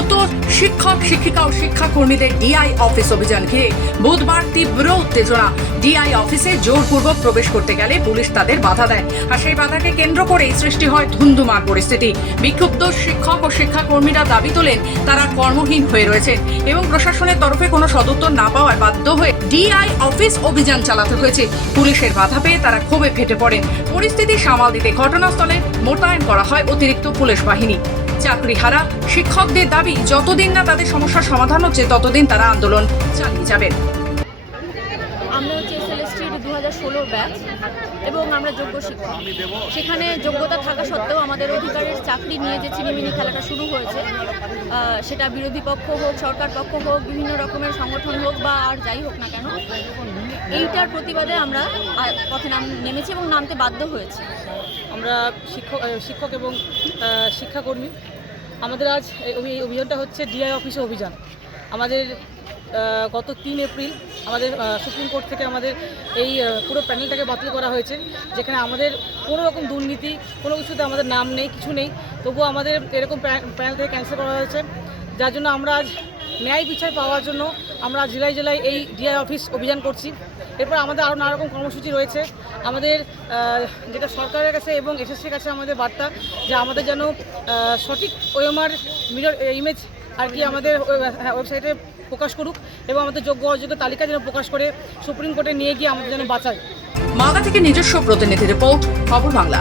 উত্তর শিক্ষক, শিক্ষিকা ও শিক্ষাকর্মীদের ডিআই অফিস অভিযান ঘিরে বুধবার তীব্র উত্তেজনা। ডিআই অফিসে জোরপূর্বক প্রবেশ করতে গেলে পুলিশ তাদের বাধা দেয়। আর সেই বাধাকে কেন্দ্র করেই সৃষ্টি হয় ধুন্ধুমার পরিস্থিতি। বিক্ষুব্ধ শিক্ষক ও শিক্ষাকর্মীরা দাবি তোলেন, তারা কর্মহীন হয়ে রয়েছেন এবং প্রশাসনের তরফে কোনো সদুত্তর না পাওয়ায় বাধ্য হয়ে ডিআই অফিস অভিযান চালাতে হয়েছে। পুলিশের বাধা পেয়ে তারা ক্ষোভে ফেটে পড়েন। পরিস্থিতি সামাল দিতে ঘটনাস্থলে মোতায়েন করা হয় অতিরিক্ত পুলিশ বাহিনী। চাকরিহারা। শিক্ষকদের দাবি, যতদিন না তাদের সমস্যার সমাধান হচ্ছে, ততদিন তারা আন্দোলন চালিয়ে যাবেন। আমরা হচ্ছে দু হাজার ব্যাচ এবং আমরা যোগ্য শিক্ষক। সেখানে যোগ্যতা থাকা সত্ত্বেও আমাদের অধিকারের চাকরি নিয়ে যে চিনিমিনি খেলাটা শুরু হয়েছে সেটা বিরোধী পক্ষ হোক, সরকার পক্ষ হোক, বিভিন্ন রকমের সংগঠন হোক বা আর যাই হোক না কেন এইটার প্রতিবাদে আমরা পথে নাম, নেমেছি এবং নামতে বাধ্য হয়েছি। আমরা শিক্ষক শিক্ষক এবং শিক্ষাকর্মী। আমাদের আজ এই অভিযানটা হচ্ছে ডিআই অফিসে অভিযান। আমাদের গত তিন এপ্রিল আমাদের সুপ্রিম কোর্ট থেকে আমাদের এই পুরো প্যানেলটাকে বাতিল করা হয়েছে, যেখানে আমাদের কোনো রকম দুর্নীতি, কোনো কিছুতে আমাদের নাম নেই, কিছু নেই। তবুও আমাদের এরকম প্যা- প্যানেল থেকে ক্যান্সেল করা হয়েছে। যার জন্য আমরা আজ ন্যায় বিচার পাওয়ার জন্য আমরা জেলায় জেলায় এই ডিআই অফিস অভিযান করছি। এরপর আমাদের আরও নানা রকম কর্মসূচি রয়েছে। আমাদের যেটা সরকারের কাছে এবং এসএসসির কাছে আমাদের বার্তা যে আমাদের যেন সঠিক ওএমআর, মিরর ইমেজ আর কি আমাদের ওয়েবসাইটে প্রকাশ করুক এবং আমাদের যোগ্য অযোগ্য তালিকা যেন প্রকাশ করে সুপ্রিম কোর্টে নিয়ে গিয়ে আমাদের যেন বাঁচায়। মালদা থেকে নিজস্ব প্রতিনিধি রিপোর্ট, খবর বাংলা।